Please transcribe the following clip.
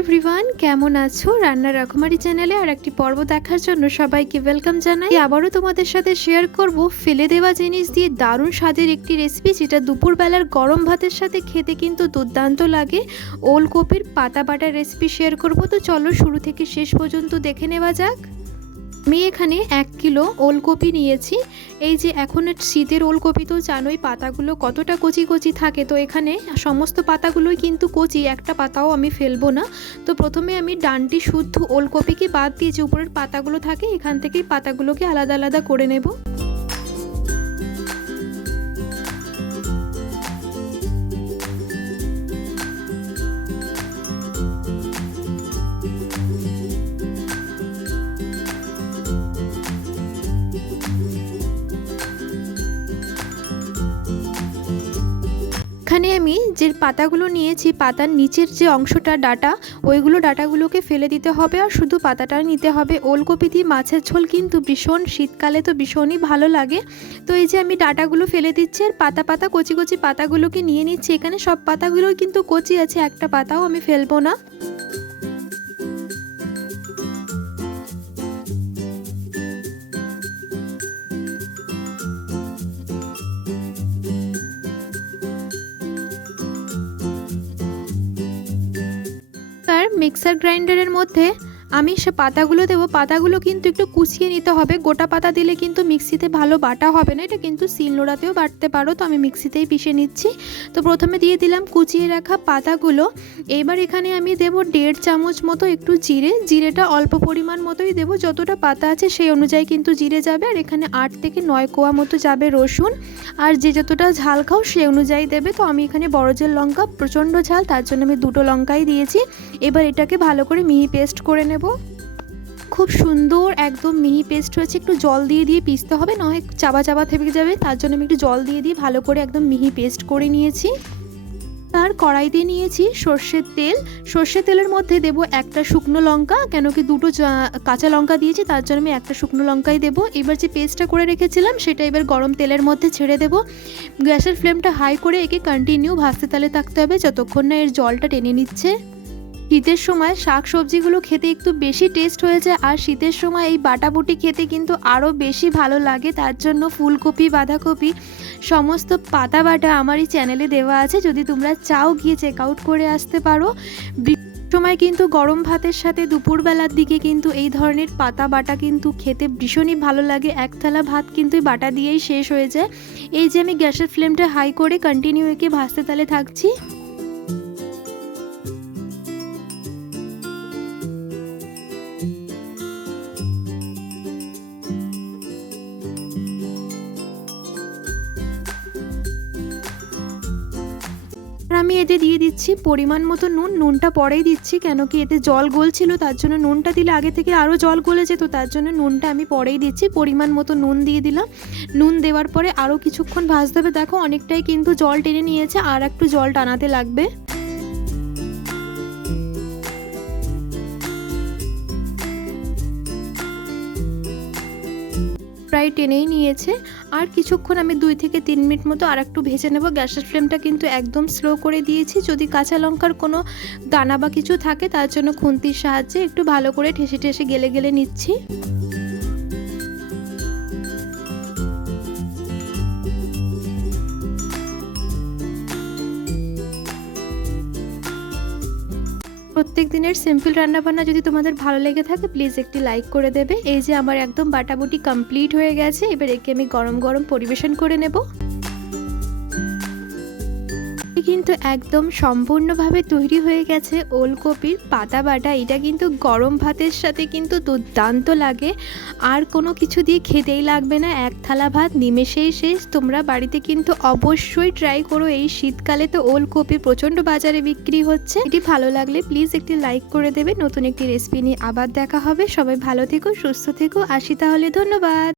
Everyone, কেমন আছো? রান্নার রকমারি চ্যানেলে আর একটি পর্ব দেখার জন্য সবাইকে ওয়েলকাম জানাই। আবারও তোমাদের সাথে শেয়ার করব ফেলে দেওয়া জিনিস দিয়ে দারুণ স্বাদের একটি রেসিপি, যেটা দুপুরবেলার গরম ভাতের সাথে খেতে কিন্তু দুর্দান্ত লাগে। ওলকপির পাতা বাটার রেসিপি শেয়ার করব। তো চলো শুরু থেকে শেষ পর্যন্ত দেখে নেওয়া যাক। আমি এখানে 1 কিলো ওলকপি নিয়েছি। এই যে এখন শীতের ওলকপি তো জানোই পাতাগুলো কতটা কচি কচি থাকে, তো এখানে সমস্ত পাতাগুলোই কিন্তু কচি, একটা পাতাও আমি ফেলবো না। তো প্রথমে আমি ডানটি শুদ্ধ ওলকপিকে বাদ দিয়ে যে উপরের পাতাগুলো থাকে এখান থেকেই পাতাগুলোকে আলাদা আলাদা করে নেব। এখানে আমি যে পাতাগুলো নিয়েছি, পাতার নিচের যে অংশটা ডাটা, ওইগুলো ডাটাগুলোকে ফেলে দিতে হবে আর শুধু পাতাটা নিতে হবে। ওলকপি দিয়ে মাছের ঝোল কিন্তু ভীষণ শীতকালে তো ভীষণই ভালো লাগে। তো এই যে আমি ডাটাগুলো ফেলে দিচ্ছি আর পাতা পাতা কচি কচি পাতাগুলোকে নিয়ে নিচ্ছি। এখানে সব পাতাগুলোই কিন্তু কচি আছে, একটা পাতাও আমি ফেলবো না। মিক্সার গ্রাইন্ডারের মধ্যে আমি সে পাতাগুলো দেবো। পাতাগুলো কিন্তু একটু কুচিয়ে নিতে হবে, গোটা পাতা দিলে কিন্তু মিক্সিতে ভালো বাটা হবে না, এটা কিন্তু শিলনোড়াতেও বাটতে পারো। তো আমি মিক্সিতেই পিষে নিচ্ছি। তো প্রথমে দিয়ে দিলাম কুচিয়ে রাখা পাতাগুলো। এবার এখানে আমি দেবো 1.5 চামচ মতো একটু জিরেটা অল্প পরিমাণ মতোই দেবো, যতটা পাতা আছে সেই অনুযায়ী কিন্তু জিরে যাবে। আর এখানে 8 থেকে 9 কোয়া মতো যাবে রসুন, আর যে যতটা ঝাল খাও সেই অনুযায়ী দেবে। তো আমি এখানে বড়জের লঙ্কা প্রচণ্ড ঝাল, তার জন্য আমি 2টো লঙ্কাই দিয়েছি। এবার এটাকে ভালো করে মিহি পেস্ট করে নেব। খুব সুন্দর একদম মিহি পেস্ট হয়েছে। একটু জল দিয়ে দিয়ে পিষতে হবে, নয় চাবা চাবা থেকে যাবে, তার জন্য আমি একটু জল দিয়ে দিয়ে ভালো করে একদম মিহি পেস্ট করে নিয়েছি। তার কড়াইতে নিয়েছি সর্ষের তেল। সর্ষের তেলের মধ্যে দেব একটা শুকনো লঙ্কা, কেন কি 2টো কাঁচা লঙ্কা দিয়েছি, তার জন্য আমি একটা শুকনো লঙ্কাই দেব। এবার যে পেস্টটা করে রেখেছিলাম সেটা এবার গরম তেলের মধ্যে ছেড়ে দেব। গ্যাসের ফ্লেমটা হাই করে একে কন্টিনিউ ভাজতে তালে থাকতে হবে যতক্ষণ না এর জলটা টেনে নিচ্ছে। শীতের সময় শাক সবজিগুলো খেতে একটু বেশি টেস্ট হয়ে যায়, আর শীতের সময় এই বাটাবুটি খেতে কিন্তু আরও বেশি ভালো লাগে। তার জন্য ফুলকপি, বাঁধাকপি সমস্ত পাতা বাটা আমার এই চ্যানেলে দেওয়া আছে, যদি তোমরা চাও গিয়ে চেক আউট করে আসতে পারো। সময় কিন্তু গরম ভাতের সাথে দুপুরবেলার দিকে কিন্তু এই ধরনের পাতা বাটা কিন্তু খেতে ভীষণই ভালো লাগে। এক থালা ভাত কিন্তু বাটা দিয়েই শেষ হয়ে যায়। এই যে আমি গ্যাসের ফ্লেমটা হাই করে কন্টিনিউ একে ভাজতে তালে থাকছি। আমি এতে দিয়ে দিচ্ছি পরিমাণ মতো নুন। নুনটা পরেই দিচ্ছি, কেন কি এতে জল গলছিল, তার জন্য নুনটা দিলে আগে থেকে আরও জল গলে যেত, তার জন্য নুনটা আমি পরেই দিচ্ছি। পরিমাণ মতো নুন দিয়ে দিলাম। নুন দেওয়ার পরে আরও কিছুক্ষণ ভাজতে হবে। দেখো অনেকটাই কিন্তু জল টেনে নিয়েছে, আর একটু জল টানাতে লাগবে। প্রায় টেনেই নিয়েছে। আর কিছুক্ষণ আমি 2 থেকে 3 মিনিট মতো আর একটু ভেজে নেব। গ্যাসের ফ্লেমটা কিন্তু একদম স্লো করে দিয়েছি। যদি কাঁচা লঙ্কার কোনো দানা বা কিছু থাকে তার জন্য খুন্তির সাহায্যে একটু ভালো করে ঠেসে ঠেসে গেলে গেলে নিচ্ছি। প্রত্যেক দিনের সিম্পল রান্নাবান্না যদি তোমাদের ভালো লেগে থাকে প্লিজ একটি লাইক করে দেবে। এই যে আমার একদম বাটাবুটি কমপ্লিট হয়ে গেছে। এবার একে আমি গরম গরম পরিবেশন করে নেব। কিন্তু একদম সম্পূর্ণভাবে তৈরি হয়ে গেছে ওলকপির পাতা বাটা। এটা কিন্তু গরম ভাতের সাথে কিন্তু দুর্দান্ত লাগে, আর কোনো কিছু দিয়ে খেতেই লাগবে না, এক থালা ভাত নিমেষেই শেষ। তোমরা বাড়িতে কিন্তু অবশ্যই ট্রাই করো। এই শীতকালে তো ওলকপি প্রচণ্ড বাজারে বিক্রি হচ্ছে। এটি ভালো লাগলে প্লিজ একটি লাইক করে দেবে। নতুন একটি রেসিপি নিয়ে আবার দেখা হবে। সবাই ভালো থেকো, সুস্থ থেকো। আসি তাহলে, ধন্যবাদ।